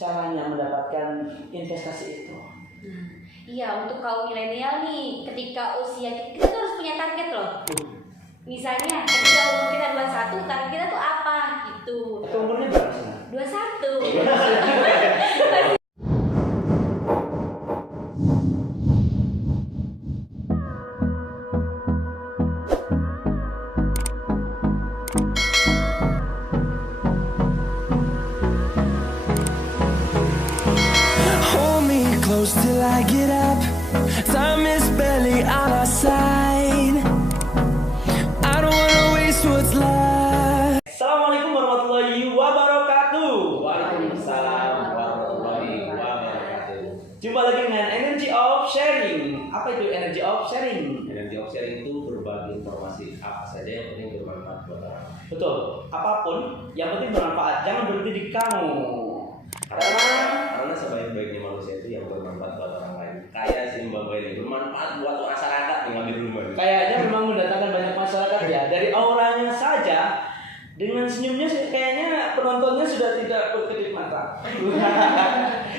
caranya mendapatkan investasi itu? Iya, untuk kaum milenial nih, ketika usia kita tuh harus punya target loh. Misalnya, ketika umur kita 21, target kita tuh apa gitu. Itu umurnya berapa sih? 21. Close till I get up. Time is barely on our side. I don't wanna waste what's left. Assalamualaikum warahmatullahi wabarakatuh. Waalaikumsalam warahmatullahi wabarakatuh. Jumpa lagi dengan Energy of Sharing. Apa itu Energy of Sharing? Energy of Sharing itu berbagi informasi apa saja yang penting bermanfaat buat orang. Betul, apapun yang penting bermanfaat. Jangan berhenti di kamu. Karena sebaik-baiknya manusia itu yang bermanfaat buat orang lain. Kayak si Mbak ini bermanfaat buat masyarakat yang ngambil rumah. Kayaknya memang mendatangkan banyak masyarakat ya. Dari auranya saja, dengan senyumnya kayaknya penontonnya sudah tidak berkedip mata.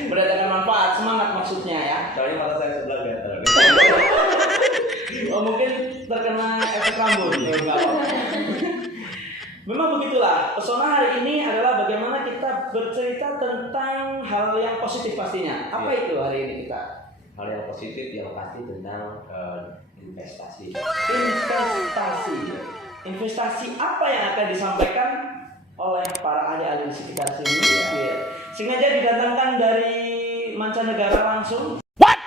Mendatangkan manfaat, semangat maksudnya ya. Soalnya mata saya sebelah gatal. Oh mungkin terkena efek rambut. Enggak apa-apa. Memang begitulah, pesona hari ini adalah bagaimana kita bercerita tentang hal yang positif pastinya. Apa itu hari ini kita? Hal yang positif yang pasti tentang investasi. Investasi apa yang akan disampaikan oleh para ahli-ahli di sekitar sini? Ya. Sengaja didatangkan dari mancanegara langsung. What?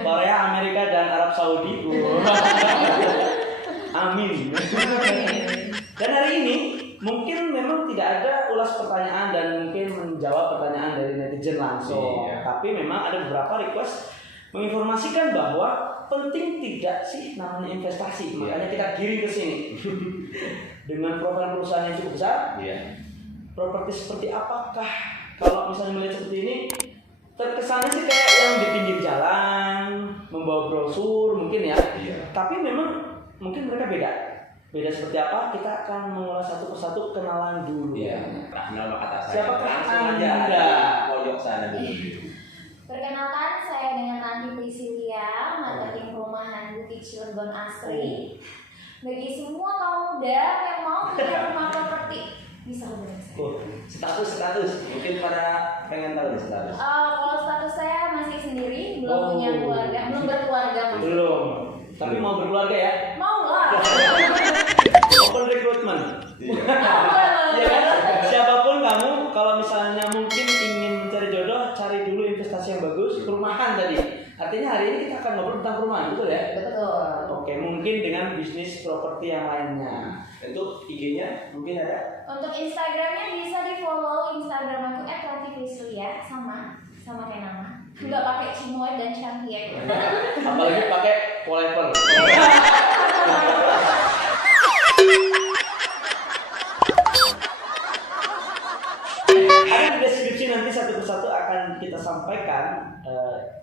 Korea, Amerika, dan Arab Saudi. Amin. Dan hari ini mungkin memang tidak ada ulas pertanyaan dan mungkin menjawab pertanyaan dari netizen langsung. Iya. Tapi memang ada beberapa request menginformasikan bahwa penting tidak sih namanya investasi. Iya. Makanya kita giring ke sini. Dengan profil perusahaan yang cukup besar, Iya. properti seperti apakah? Kalau misalnya melihat seperti ini, terkesannya sih kayak yang di pinggir jalan, membawa brosur mungkin ya. Iya. Tapi memang mungkin mereka beda seperti apa, kita akan mengulas satu persatu, kenalan dulu. Iya. Nama kata saya. Siapakah Langsung Anda? aja ada pojok sana dulu. Perkenalkan, saya dengan Nanti Priscilia, marketing perumahan Bukit Cilegon Asri. Bagi semua kaum muda yang mau punya rumah properti, bisa hubungi saya. Status. Mungkin pada pengen tahu nih status. Kalau status saya masih sendiri, belum punya keluarga, belum berkeluarga mas. Belum. Tapi mau berkeluarga ya? Mau lah. Open recruitment. Iya. Ya kan? Siapapun kamu, kalau misalnya mungkin ingin mencari jodoh, cari dulu investasi yang bagus. Perumahan tadi. Artinya hari ini kita akan ngobrol tentang perumahan, betul ya? Betul. Oke, mungkin dengan bisnis properti yang lainnya. Untuk IG-nya mungkin ada. Untuk Instagramnya bisa di follow Instagram aku @ranti_priscilia sama kayak nama. Nggak pakai Cimoy dan Chantiek. Apalagi pakai wallpaper. Ada di deskripsi, nanti satu persatu akan kita sampaikan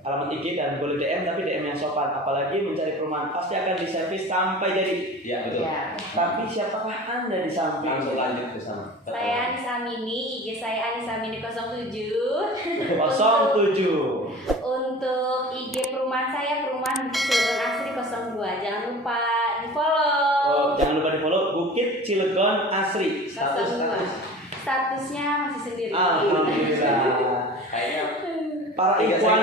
alamat IG dan boleh DM, tapi DM yang sopan. Apalagi mencari perumahan pasti akan diservis sampai jadi. Iya betul. Ya. Tapi siapakah Anda di samping? Langsung lanjut ke sana. Saya Anissa Mini, IG saya Anissa Mini 07. 07. Untuk IG perumahan saya perumahan Bukit Cilegon Asri 02. Jangan lupa di follow. Oh, jangan lupa di follow Bukit Cilegon Asri. 02. Statusnya masih sendiri. Alhamdulillah. Kayaknya Para ikhwan.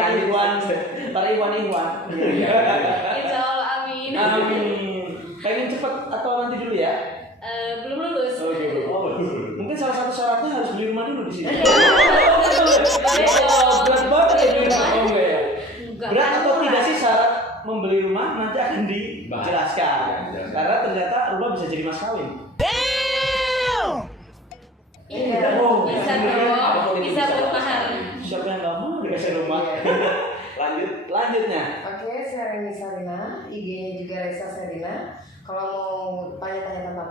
Insya Allah, amin. Amin. Pengen cepet atau nanti dulu ya? Belum lulus. Mungkin salah satu syaratnya harus beli rumah dulu di sini. Oh, Berat banget ya beli rumah. Oh, enggak ya? Enggak. Berat atau tidak sih syarat membeli rumah nanti akan dijelaskan. Karena ternyata rumah bisa jadi mas kawin. Iya, bisa dong. Bisa buat mahar. Siapa yang nggak mau dikasih rumah? Lanjutnya. Oke, saya Reni Sarina, IG-nya juga Resa Sarina. Kalau mau tanya-tanya tentang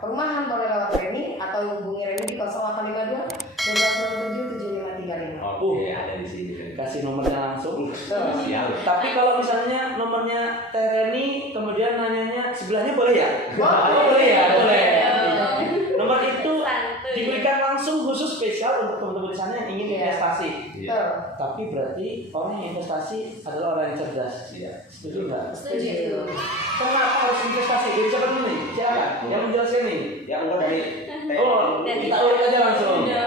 perumahan boleh lewat Reni atau hubungi Reni di 0852 1297 7535. Oke, ada di sini. Kasih nomornya langsung. Siap. Tapi kalau misalnya nomornya Tereni, kemudian nanyanya sebelahnya boleh ya? Boleh. Boleh ya, boleh. Boleh. Nomor itu Santuy. diberikan langsung khusus spesial besar untuk teman-teman di sana yang ingin Iya. investasi. Betul. Tapi berarti orang yang investasi adalah orang yang cerdas. Iya. Setuju nggak? Setuju. Kenapa harus investasi? Jadi siapa dulu nih? Siapa? Yang menjelaskan nih? Yang enggak dari Oh, Dari- kita ulik aja langsung. Iya.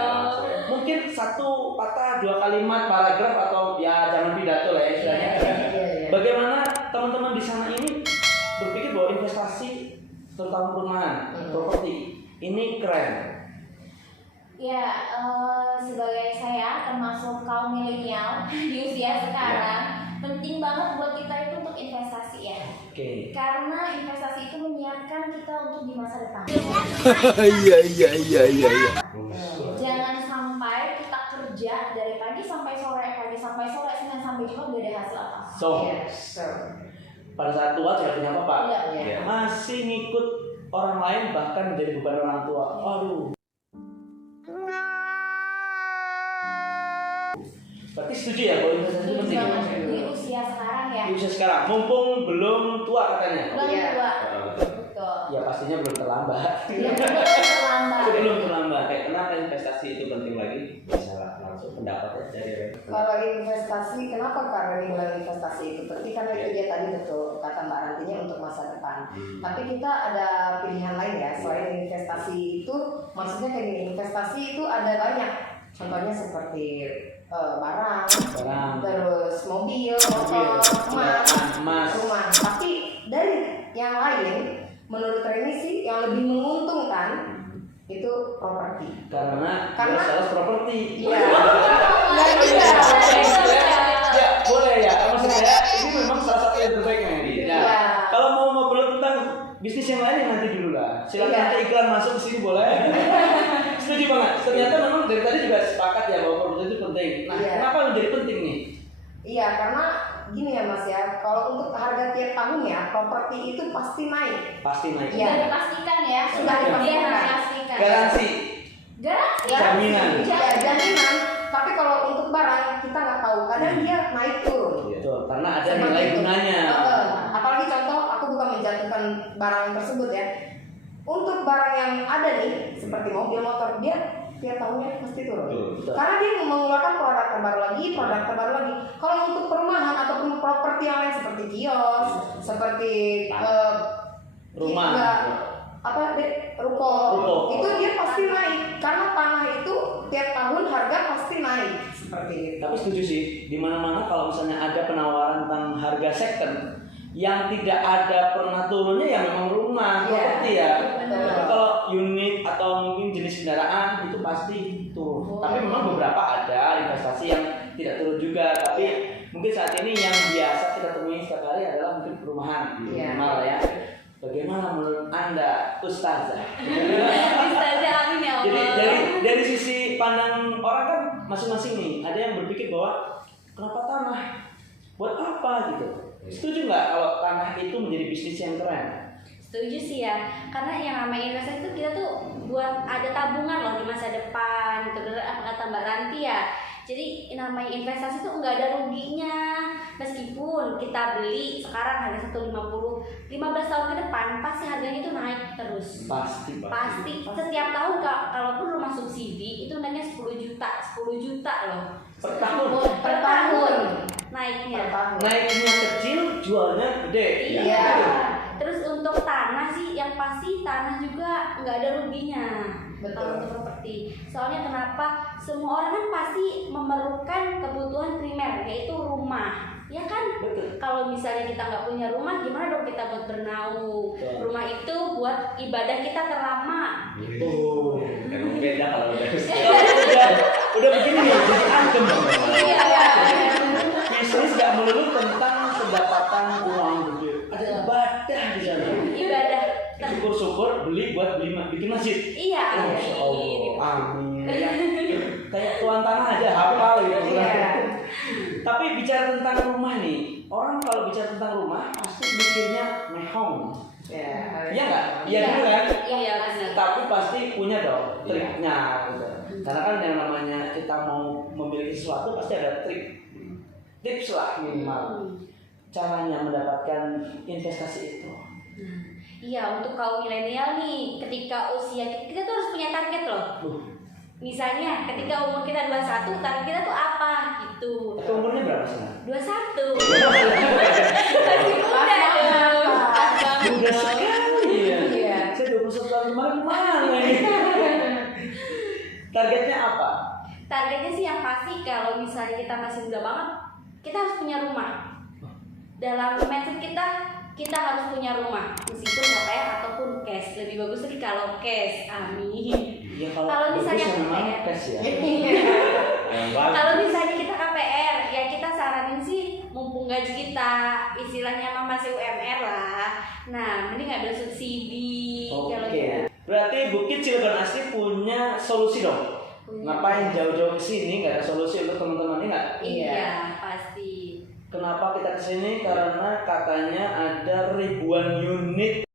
Mungkin satu patah, 2 kalimat, paragraf atau ya jangan pidato lah ya istilahnya. Iya, iya. Bagaimana teman-teman di sana ini berpikir bahwa investasi terutama perumahan, properti ini keren. Ya, sebagai saya termasuk kaum milenial di usia sekarang, penting banget buat kita itu untuk investasi ya. Oke. Karena investasi itu menyiapkan kita untuk di masa depan. Jangan sampai kita kerja dari pagi sampai sore, Senin sampai Jumat gak ada hasil apa. So, Yes. pada saat tua tidak punya apa-apa. Iya. Iya. Masih ngikut orang lain bahkan menjadi beban orang tua. Aduh. Berarti setuju ya bahwa investasi itu Setuju penting. banget di usia sekarang ya. Di usia sekarang, mumpung belum tua katanya. Belum Iya. tua. betul. Betul. Ya pastinya belum terlambat. Ya, terlambat. Sebelum terlambat. Kayak kenapa investasi itu penting lagi? Bisa langsung pendapatnya dari Ren. Kalau investasi, kenapa Kak Reni bilang investasi itu penting? Karena itu dia tadi betul kata Mbak Rantinya untuk masa depan. Tapi kita ada pilihan lain ya selain investasi itu, maksudnya kayak gini, investasi itu ada banyak. Contohnya seperti barang, terus mobil, motor, emas. rumah. Tapi dari yang lain, menurut Reni sih yang lebih menguntungkan itu properti. Karena Karena- sales properti. Iya. Nggak bisa. Ya, boleh ya. Maksud saya ini memang salah satu yang terbaik nih. Iya. Nah, kalau mau ngobrol tentang bisnis yang lain ya nanti dulu lah. Silakan Iya. nanti iklan masuk ke sini boleh. Setuju banget. Ternyata memang dari tadi juga sepakat ya bahwa properti itu penting. Nah, Iya. kenapa menjadi penting nih? Iya, karena gini ya Mas ya, kalau untuk harga tiap tahun ya, properti itu pasti naik. Pasti naik. Iya. Sudah dipastikan ya. Sudah dipastikan. Garansi. Garansi. Jaminan. Ya, jaminan. Tapi kalau untuk barang kita nggak tahu, kadang dia naik turun. Betul, karena ada Seperti nilai itu. gunanya. Apalagi contoh, aku bukan menjatuhkan barang tersebut ya. Untuk barang yang ada nih, seperti mobil, motor, dia tiap tahunnya pasti turun. Betul. Karena dia mengeluarkan produk terbaru lagi. Kalau untuk perumahan ataupun properti yang lain seperti kios, seperti Rumah. ruko, Ruko. itu dia pasti naik. Karena tanah itu tiap tahun harga pasti naik seperti itu. Tapi setuju sih, di mana-mana kalau misalnya ada penawaran tentang harga second yang tidak ada pernah turunnya ya memang rumah, Iya. properti ya. Betul. Tapi kalau unit atau mungkin jenis kendaraan itu pasti turun. Tapi memang beberapa ada investasi yang tidak turun juga. Tapi mungkin saat ini yang biasa kita temui setiap hari adalah mungkin perumahan Iya. minimal ya. Bagaimana menurut Anda, Ustazah? Ustazah, amin ya Jadi Allah. dari sisi pandang orang kan masing-masing nih, ada yang berpikir bahwa kenapa tanah? Buat apa gitu? Setuju nggak kalau tanah itu menjadi bisnis yang keren? Setuju sih ya, karena yang namanya investasi itu kita tuh buat ada tabungan loh di masa depan gitu. Bener apa kata Mbak Ranti ya. Jadi namanya investasi tuh nggak ada ruginya. Meskipun kita beli sekarang harga 150, 15 tahun ke depan pasti harganya tuh naik terus. Pasti. Pasti setiap tahun kalaupun rumah subsidi itu naiknya 10 juta loh. Per tahun. Per tahun Per naiknya. tahun. Naiknya kecil, jualnya gede. Iya. Terus untuk tanah sih yang pasti tanah juga nggak ada ruginya. Betul. Kalau untuk properti. Soalnya kenapa? Semua orang kan pasti memerlukan kebutuhan primer yaitu rumah. Ya kan? Betul. Kalau misalnya kita nggak punya rumah, gimana dong kita buat bernaung? Betul. Rumah itu buat ibadah kita terlama. Oh. Emang beda kalau udah Udah begini nih, jadi adem. Iya. Bisnis nggak melulu tentang pendapatan uang gede. Ada ibadah di sana. Ibadah. Syukur-syukur bikin masjid. Iya. Masya Amin. Allah. Amin. Ya, kayak tuan tanah aja hafal gitu. Iya. Tapi bicara tentang rumah nih, orang kalau bicara tentang rumah pasti mikirnya mehong. Ya, Iya nggak? Iya dulu kan? Iya benar. Tapi pasti punya dong triknya gitu. Karena kan yang namanya kita mau memiliki sesuatu pasti ada trik. Tips lah minimal. Caranya mendapatkan investasi itu. Iya, untuk kaum milenial nih, ketika usia kita tuh harus punya target loh. Misalnya ketika umur kita 21, target kita tuh apa gitu. Itu umurnya berapa sekarang? 21. Masih muda dong. Pas banget Muda dong. sekali ya. Iya. Saya 21 tahun kemarin kemana ini? Targetnya apa? Targetnya sih yang pasti kalau misalnya kita masih muda banget, kita harus punya rumah. Dalam mindset kita harus punya rumah, meskipun KPR ataupun cash. Lebih bagus lagi kalau cash. Amin. Ya Kalau misalnya bagus memang KPR. cash ya. Yang bagus. Kalau misalnya kita KPR, ya kita saranin sih mumpung gaji kita istilahnya mah masih UMR lah. Nah, mending ngambil subsidi. Kalau Oke. kita Berarti Bukit Cilegon Asri punya solusi dong. Ngapain jauh-jauh ke sini? Nggak ada solusi untuk teman-teman ini nggak? Iya, pasti. Kenapa kita kesini? Karena katanya ada ribuan unit.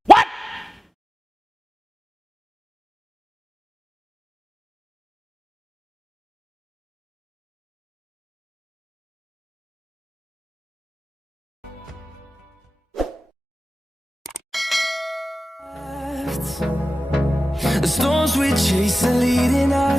The storms we chase are leading us.